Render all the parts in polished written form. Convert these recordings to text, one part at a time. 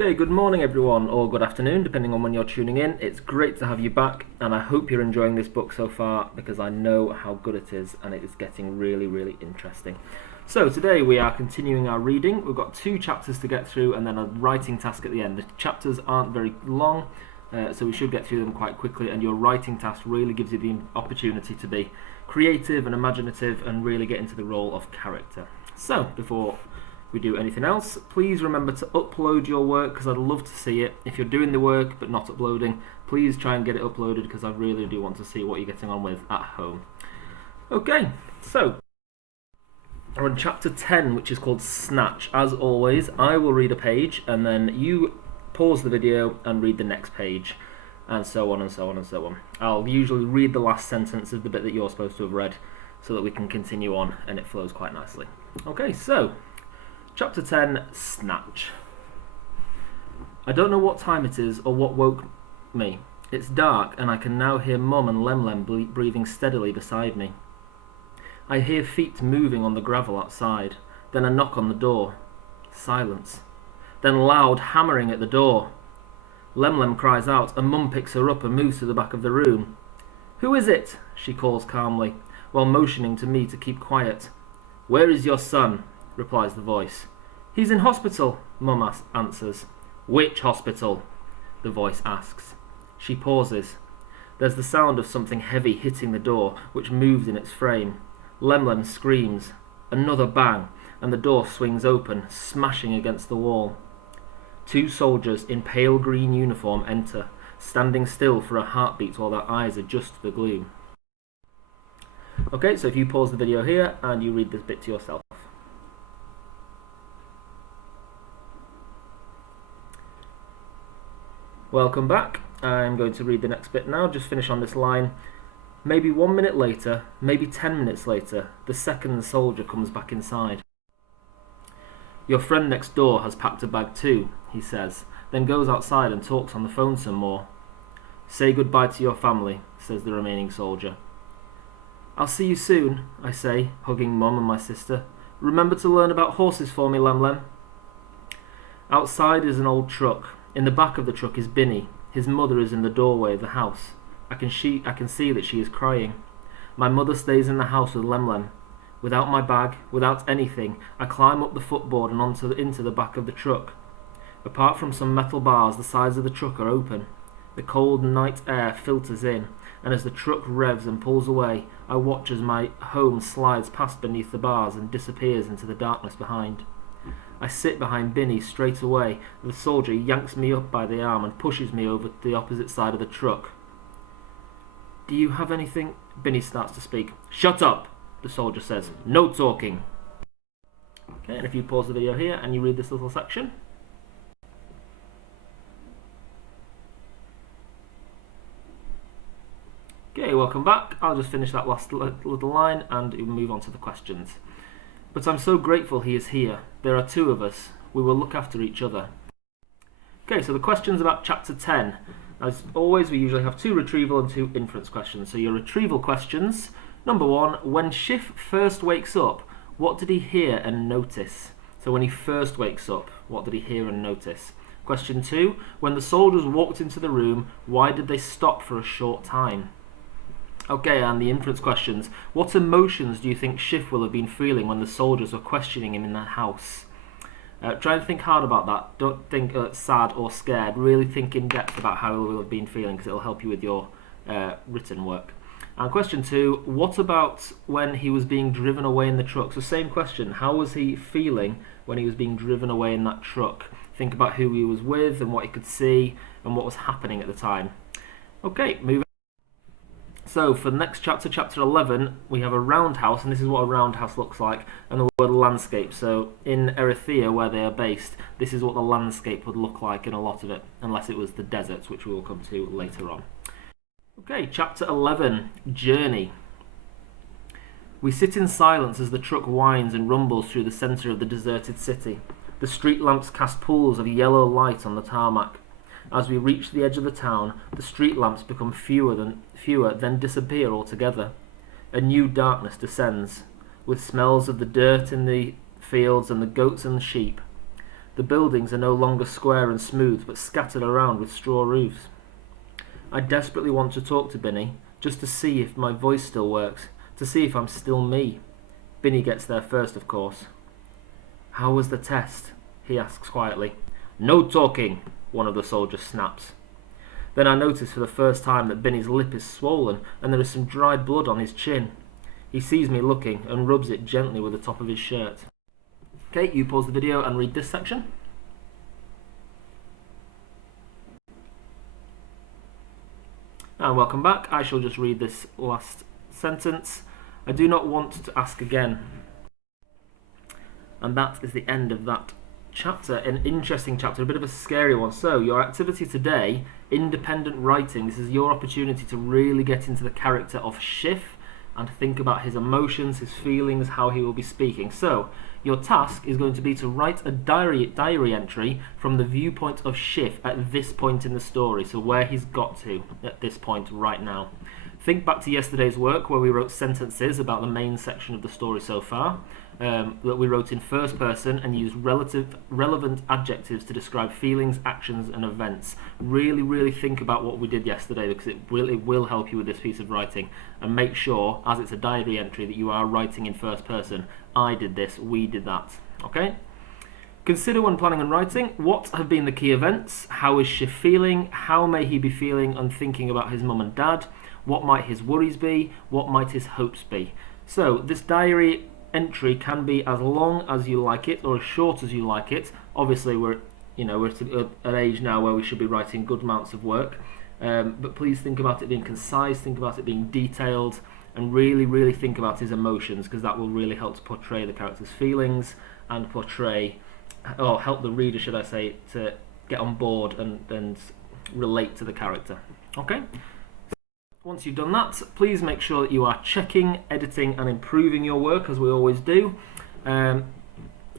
Okay, good morning everyone, or good afternoon, depending on when you're tuning in. It's great to have you back, and I hope you're enjoying this book so far, because I know how good it is, and it is getting really interesting. So today we are continuing our reading. We've got 2 chapters to get through, and then a writing task at the end. The chapters aren't very long, so we should get through them quite quickly, and your writing task really gives you the opportunity to be creative and imaginative, and really get into the role of character. So, before we do anything else, please remember to upload your work, because I'd love to see it. If you're doing the work but not uploading, please try and get it uploaded, because I really do want to see what you're getting on with at home. Okay, so we're on chapter 10, which is called Snatch. As always, I will read a page, and then you pause the video and read the next page, and so on and so on and so on. I'll usually read the last sentence of the bit that you're supposed to have read, so that we can continue on and it flows quite nicely. Okay, so Chapter 10, Snatch. I don't know what time it is or what woke me. It's dark, and I can now hear Mum and Lem breathing steadily beside me. I hear feet moving on the gravel outside, then a knock on the door. Silence. Then loud hammering at the door. Lem cries out, and Mum picks her up and moves to the back of the room. "Who is it?" she calls calmly, while motioning to me to keep quiet. "Where is your son?" replies the voice. "He's in hospital," Mum answers. "Which hospital?" the voice asks. She pauses. There's the sound of something heavy hitting the door, which moves in its frame. Lem screams. Another bang, and the door swings open, smashing against the wall. 2 soldiers in pale green uniform enter, standing still for a heartbeat while their eyes adjust to the gloom. Okay, so if you pause the video here and you read this bit to yourself. Welcome back. I'm going to read the next bit now, just finish on this line. Maybe 1 minute later, maybe 10 minutes later, the second soldier comes back inside. "Your friend next door has packed a bag too," he says, then goes outside and talks on the phone some more. "Say goodbye to your family," says the remaining soldier. "I'll see you soon," I say, hugging Mum and my sister. "Remember to learn about horses for me, Lem." Outside is an old truck. In the back of the truck is Bini. His mother is in the doorway of the house. I can see that she is crying. My mother stays in the house with Lem. Without my bag, without anything, I climb up the footboard and into the back of the truck. Apart from some metal bars, the sides of the truck are open. The cold night air filters in, and as the truck revs and pulls away, I watch as my home slides past beneath the bars and disappears into the darkness behind. I sit behind Bini straight away. The soldier yanks me up by the arm and pushes me over to the opposite side of the truck. "Do you have anything?" Bini starts to speak. "Shut up," the soldier says. "No talking." Okay, and if you pause the video here and you read this little section. Okay, welcome back. I'll just finish that last little line and we'll move on to the questions. "But I'm so grateful he is here. There are 2 of us. We will look after each other." Okay, so the questions about chapter 10. As always, we usually have 2 retrieval and 2 inference questions. So your retrieval questions. Number 1, when Shif first wakes up, what did he hear and notice? So when he first wakes up, what did he hear and notice? Question 2, when the soldiers walked into the room, why did they stop for a short time? Okay, and the inference questions. What emotions do you think Shif will have been feeling when the soldiers were questioning him in the house? Try and think hard about that. Don't think sad or scared. Really think in depth about how he will have been feeling, because it will help you with your written work. And question 2, what about when he was being driven away in the truck? So same question, how was he feeling when he was being driven away in that truck? Think about who he was with and what he could see and what was happening at the time. Okay, moving. So for the next chapter, chapter 11, we have a roundhouse, and this is what a roundhouse looks like, and the word landscape. So in Erythea, where they are based, this is what the landscape would look like in a lot of it, unless it was the deserts, which we will come to later on. Okay, chapter 11, Journey. We sit in silence as the truck winds and rumbles through the centre of the deserted city. The street lamps cast pools of yellow light on the tarmac. As we reach the edge of the town, the street lamps become fewer, then disappear altogether. A new darkness descends, with smells of the dirt in the fields and the goats and the sheep. The buildings are no longer square and smooth, but scattered around with straw roofs. I desperately want to talk to Bini, just to see if my voice still works, to see if I'm still me. Bini gets there first, of course. "How was the test?" he asks quietly. "No talking," one of the soldiers snaps. Then I notice for the first time that Bini's lip is swollen and there is some dried blood on his chin. He sees me looking and rubs it gently with the top of his shirt. Okay, you pause the video and read this section. And welcome back. I shall just read this last sentence. "I do not want to ask again." And that is the end of that chapter. An interesting chapter, a bit of a scary one. So your activity today, independent writing. This is your opportunity to really get into the character of Shif and think about his emotions, his feelings, how he will be speaking. So your task is going to be to write a diary entry from the viewpoint of Shif at this point in the story, so where he's got to at this point right now. Think back to yesterday's work where we wrote sentences about the main section of the story so far, that we wrote in first person and used relevant adjectives to describe feelings, actions and events. Really think about what we did yesterday, because it will help you with this piece of writing. And make sure, as it's a diary entry, that you are writing in first person. I did this, we did that. Okay? Consider when planning and writing, what have been the key events? How is Shif feeling? How may he be feeling and thinking about his mum and dad? What might his worries be? What might his hopes be? So this diary entry can be as long as you like it or as short as you like it. Obviously we're at an age now where we should be writing good amounts of work, but please think about it being concise, think about it being detailed, and really think about his emotions, because that will really help to portray the character's feelings and help the reader, should I say, to get on board and relate to the character. Okay? Once you've done that, please make sure that you are checking, editing and improving your work, as we always do.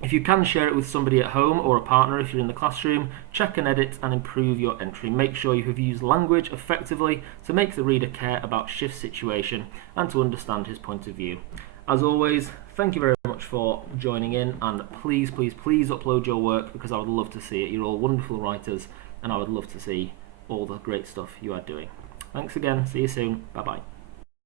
If you can, share it with somebody at home or a partner if you're in the classroom. Check and edit and improve your entry. Make sure you have used language effectively to make the reader care about Shif's situation and to understand his point of view. As always, thank you very much for joining in, and please upload your work, because I would love to see it. You're all wonderful writers and I would love to see all the great stuff you are doing. Thanks again. See you soon. Bye bye.